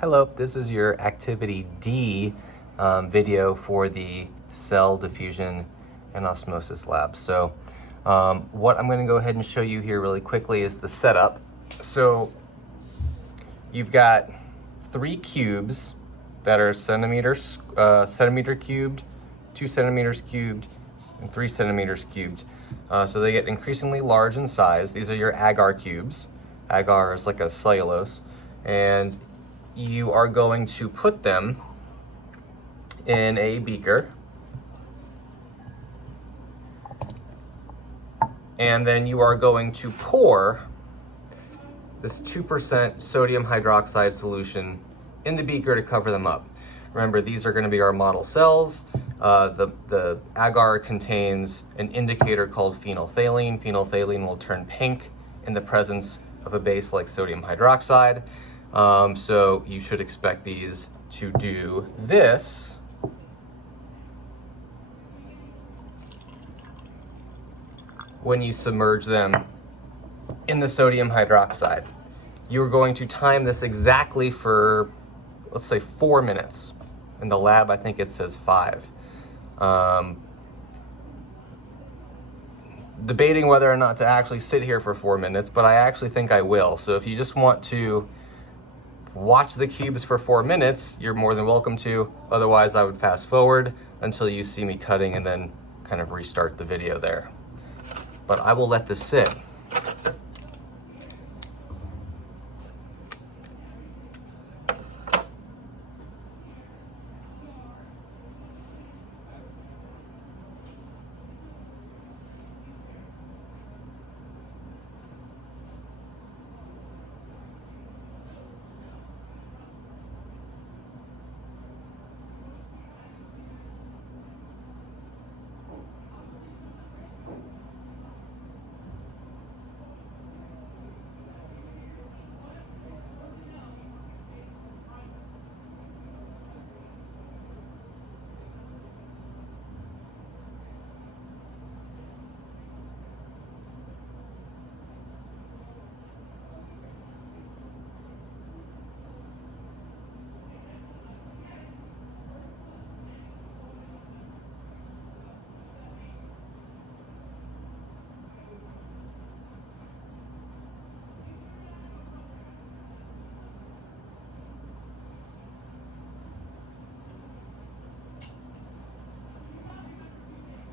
Hello, this is your activity D video for the cell diffusion and osmosis lab. So what I'm going to go ahead and show you here really quickly is the setup. So you've got 3 cubes that are centimeter cubed, 2 centimeters cubed, and 3 centimeters cubed. So they get increasingly large in size. These are your agar cubes. Agar is like a cellulose. And you are going to put them in a beaker, and then you are going to pour this 2% sodium hydroxide solution in the beaker to cover them up. Remember, these are going to be our model cells. The agar contains an indicator called phenolphthalein. Phenolphthalein will turn pink in the presence of a base like sodium hydroxide. So you should expect these to do this. When you submerge them in the sodium hydroxide. You are going to time this exactly for, let's say, 4 minutes. In the lab, I think it says 5. Debating whether or not to actually sit here for 4 minutes, but I actually think I will. So if you just want to watch the cubes for 4 minutes, you're more than welcome to. Otherwise, I would fast forward until you see me cutting and then kind of restart the video there. But I will let this sit.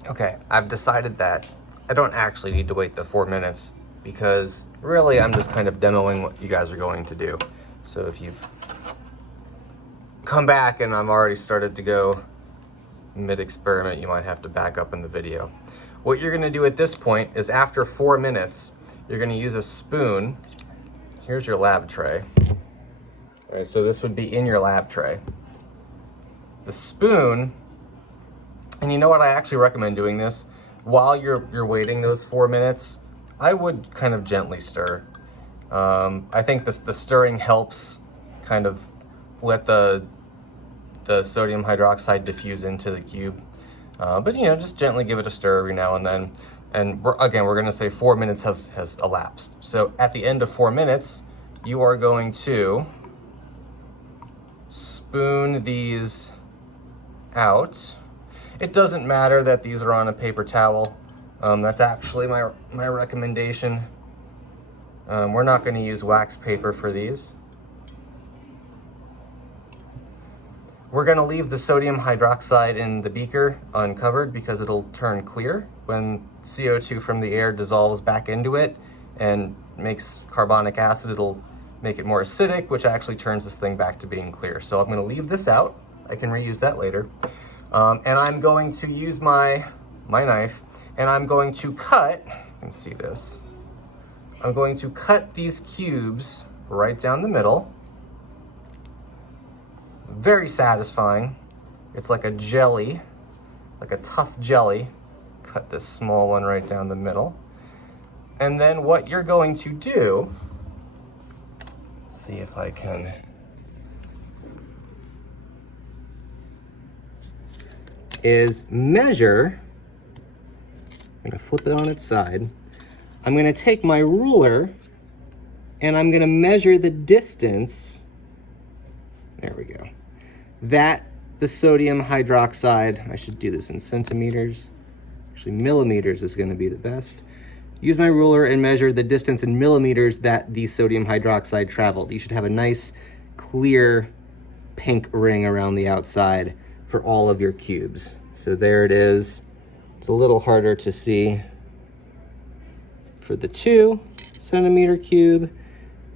Okay, I've decided that I don't actually need to wait the 4 minutes because really I'm just kind of demoing what you guys are going to do. So if you've come back and I've already started to go mid-experiment, you might have to back up in the video. What you're gonna do at this point is after 4 minutes, you're gonna use a spoon. Here's your lab tray. All right, so this would be in your lab tray. The spoon, and you know what, I actually recommend doing this while you're waiting those 4 minutes. I would kind of gently stir. I think the stirring helps kind of let the sodium hydroxide diffuse into the cube. But you know, just gently give it a stir every now and then. And we're gonna say 4 minutes has elapsed. So at the end of 4 minutes, you are going to spoon these out. It doesn't matter that these are on a paper towel. That's actually my recommendation. We're not going to use wax paper for these. We're going to leave the sodium hydroxide in the beaker uncovered because it'll turn clear when CO2 from the air dissolves back into it and makes carbonic acid. It'll make it more acidic, which actually turns this thing back to being clear. So I'm going to leave this out. I can reuse that later. And I'm going to use my knife, and I'm going to cut, you can see this, I'm going to cut these cubes right down the middle. Very satisfying. It's like a jelly, like a tough jelly. Cut this small one right down the middle. And then what you're going to do, let's see if I can, is measure. I'm gonna flip it on its side. I'm gonna take my ruler and I'm gonna measure the distance There we go. The sodium hydroxide, I should do this in centimeters. Actually, millimeters is going to be the best. Use my ruler and measure the distance in millimeters that the sodium hydroxide traveled. You should have a nice, clear, pink ring around the outside for all of your cubes. So there it is. It's a little harder to see for the 2 centimeter cube.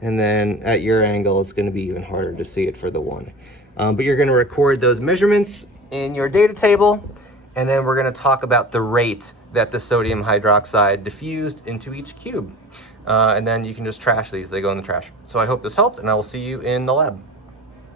And then at your angle, it's going to be even harder to see it for the 1. But you're going to record those measurements in your data table, and then we're going to talk about the rate that the sodium hydroxide diffused into each cube. And then you can just trash these. They go in the trash. So I hope this helped, and I will see you in the lab.